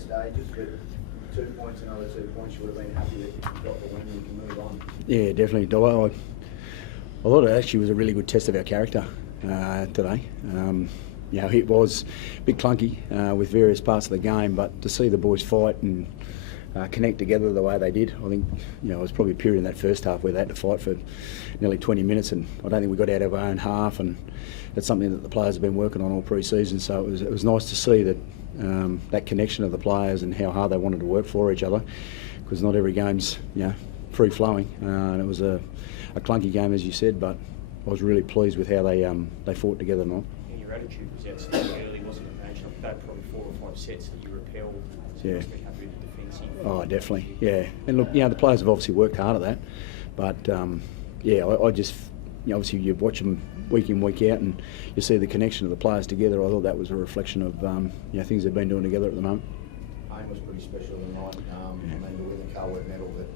stages, but 2 points, another 2 points, you would have been happy that you got the win and you can move on. Yeah, definitely. I thought it actually was a really good test of our character today. It was a bit clunky with various parts of the game, but to see the boys fight and connect together the way they did, I think it was probably a period in that first half where they had to fight for nearly 20 minutes, and I don't think we got out of our own half, and it's something that the players have been working on all pre-season. So it was nice to see that that connection of the players and how hard they wanted to work for each other, because not every game's free flowing, and it was a clunky game, as you said, but I was really pleased with how they fought together tonight. And your attitude was outstanding early, wasn't it, Madge? That probably 4 or 5 sets that you repelled. So you must be happy with the defensive. Oh, definitely, yeah. And look, the players have obviously worked hard at that, but I just, obviously you watch them week in, week out, and you see the connection of the players together. I thought that was a reflection of things they've been doing together at the moment. Payne was pretty special tonight. To win the Cowboys medal, but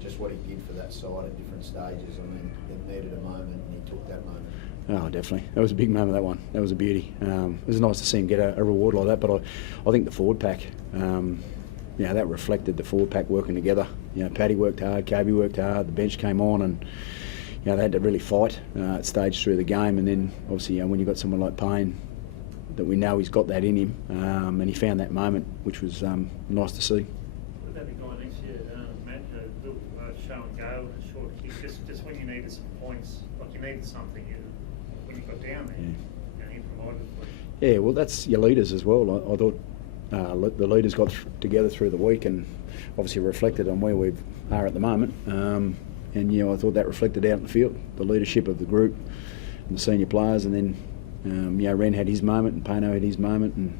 just what he did for that side at different stages. It needed a moment, and he took that moment. Oh, definitely. That was a big moment, that one. That was a beauty. It was nice to see him get a reward like that, but I think the forward pack, that reflected the forward pack working together. Paddy worked hard, Kobe worked hard, the bench came on, and they had to really fight at stage through the game. And then, obviously, when you've got someone like Payne, that we know he's got that in him, and he found that moment, which was nice to see. What about the guy next year, Madge, a little show and go, a short kick, just when you needed some points, like you needed something, when you got down there, he provided for you. Yeah, well, that's your leaders as well. I thought the leaders got together through the week and obviously reflected on where we are at the moment. I thought that reflected out in the field, the leadership of the group and the senior players, and then Ren had his moment and Pano had his moment, and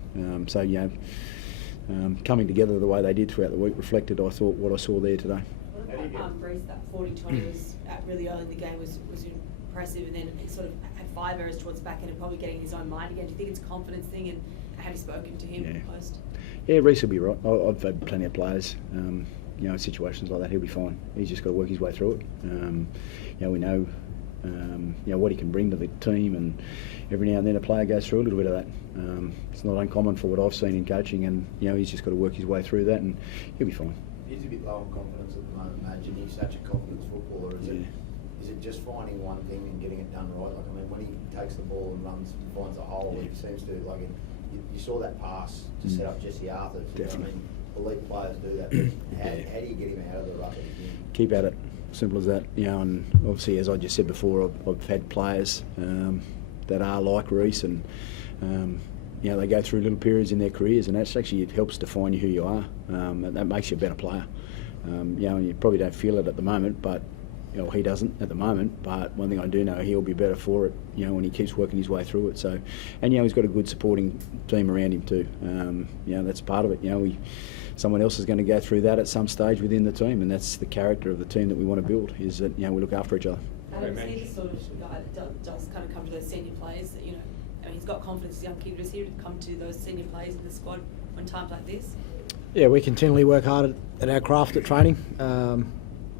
coming together the way they did throughout the week reflected, I thought, what I saw there today. What about Reece? That 40-20 was really early in the game was impressive, and then it sort of had 5 errors towards the back end and probably getting in his own mind again. Do you think it's a confidence thing, and have you spoken to him post? Yeah, Reece will be right. I've had plenty of players. In situations like that, he'll be fine. He's just got to work his way through it. We know what he can bring to the team, and every now and then a player goes through a little bit of that. It's not uncommon for what I've seen in coaching, and he's just got to work his way through that, and he'll be fine. He's a bit low on confidence at the moment, Madge, and he's such a confidence footballer. Is it just finding one thing and getting it done right? When he takes the ball and runs and finds a hole, he seems to you saw that pass to set up Jesse Arthur. Definitely. Elite players do that. But how do you get him out of the rut? Keep at it. Simple as that. And obviously, as I just said before, I've had players that are like Reece, and they go through little periods in their careers, and that's actually, it helps define you who you are. That makes you a better player. And you probably don't feel it at the moment, but he doesn't at the moment. But one thing I do know, he'll be better for it. When he keeps working his way through it. So, and he's got a good supporting team around him too. That's part of it. Someone else is going to go through that at some stage within the team, and that's the character of the team that we want to build. Is that we look after each other. Is he the sort of guy that does kind of come to those senior players? That, he's got confidence. Young kid, does he come to those senior players in the squad when times like this? Yeah, we continually work hard at our craft at training.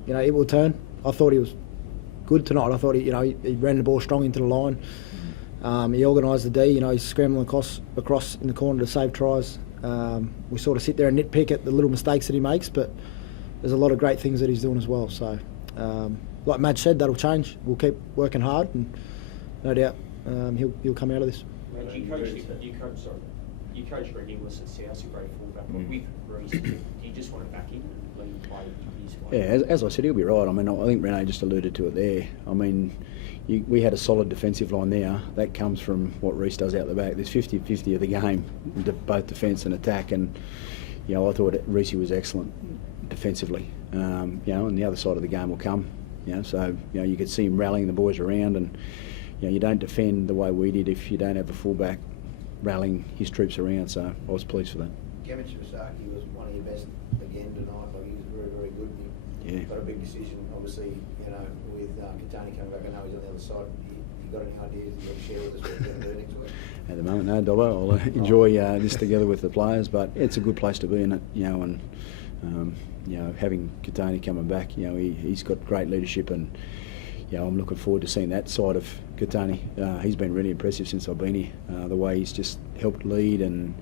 It will turn. I thought he was good tonight. I thought he ran the ball strong into the line. He organised the D. He's scrambling across in the corner to save tries. We sort of sit there and nitpick at the little mistakes that he makes, but there's a lot of great things that he's doing as well. So, like Madge said, that'll change. We'll keep working hard, and no doubt he'll come out of this. You coach Greg Inglis at South, a great fullback. With Reece, do you just want to back him and let him play his way? Yeah, as I said, he'll be right. I think Renee just alluded to it there. We had a solid defensive line there. That comes from what Reece does out the back. There's 50-50 of the game, both defence and attack, and I thought Reece was excellent defensively. And the other side of the game will come. So you could see him rallying the boys around, and you don't defend the way we did if you don't have a fullback rallying his troops around. So I was pleased for that. Kevin Shibasaki was one of your best again tonight. He was very, very good. You got a big decision, obviously. With Katani coming back, I know he's on the other side. You got any ideas you want to share with us what you're going to do next week? At the moment, no, Dobbo. I'll enjoy this together with the players, but it's a good place to be in it. Having Katani coming back, he's got great leadership, and I'm looking forward to seeing that side of Katani. He's been really impressive since I've been here. The way he's just helped lead and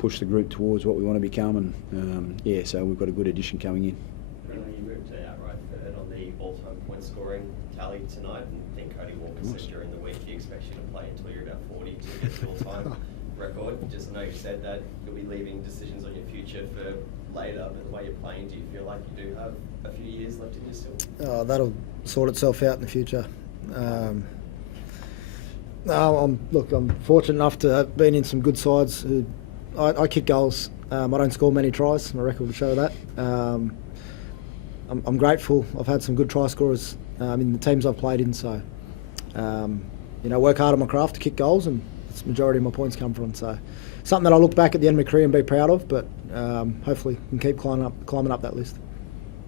push the group towards what we want to become. And so we've got a good addition coming in. You moved to outright third on the all-time point scoring tally tonight, and I think Cody Walker Nice. said during the week he expects you to play until you're about 40 to get the all-time record. Just know you said that you'll be leaving decisions on your future for later, but the way you're playing, do you feel like you do have a few years left in you still? That'll sort itself out in the future. I'm fortunate enough to have been in some good sides. I kick goals. I don't score many tries. My record will show that. I'm grateful. I've had some good try scorers in the teams I've played in. So, work hard on my craft to kick goals, and that's the majority of my points come from. So, something that I look back at the end of my career and be proud of. But hopefully, can keep climbing up that list.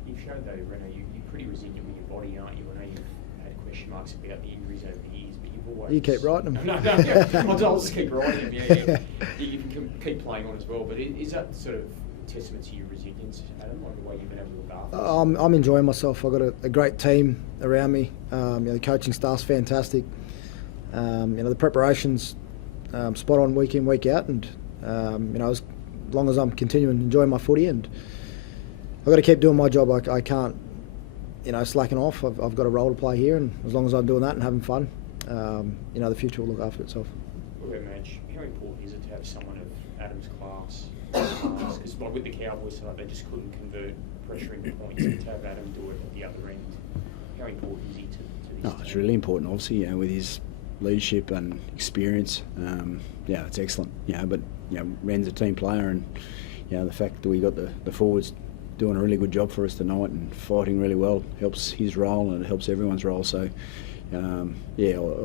You've shown though, Reno, you're pretty resilient with your body, aren't you? I know you've had question marks about the injuries over the years, but you've always... You keep writing them. No, I'll just keep writing them, yeah. You can keep playing on as well, but is that sort of testament to your resilience, Adam, like the way you've been able to look after yourself? I'm enjoying myself. I've got a great team around me. The coaching staff's fantastic. The preparation's spot on week in, week out, and as long as I'm continuing enjoying my footy, and I've got to keep doing my job. I can't, slacking off. I've got a role to play here, and as long as I'm doing that and having fun, the future will look after itself. What about Madge? How important is it to have someone of Adam's class? Because with the Cowboys tonight, they just couldn't convert pressuring points, and to have Adam do it at the other end, how important is he to this team? It's really important, obviously, with his leadership and experience. It's excellent. But Ren's a team player, and the fact that we got the forwards doing a really good job for us tonight and fighting really well helps his role, and it helps everyone's role. So, I'm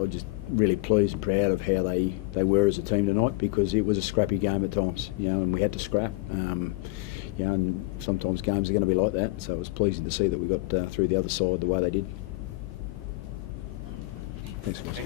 just really pleased and proud of how they were as a team tonight, because it was a scrappy game at times, and we had to scrap. And sometimes games are going to be like that. So it was pleasing to see that we got through the other side the way they did. Thanks, guys.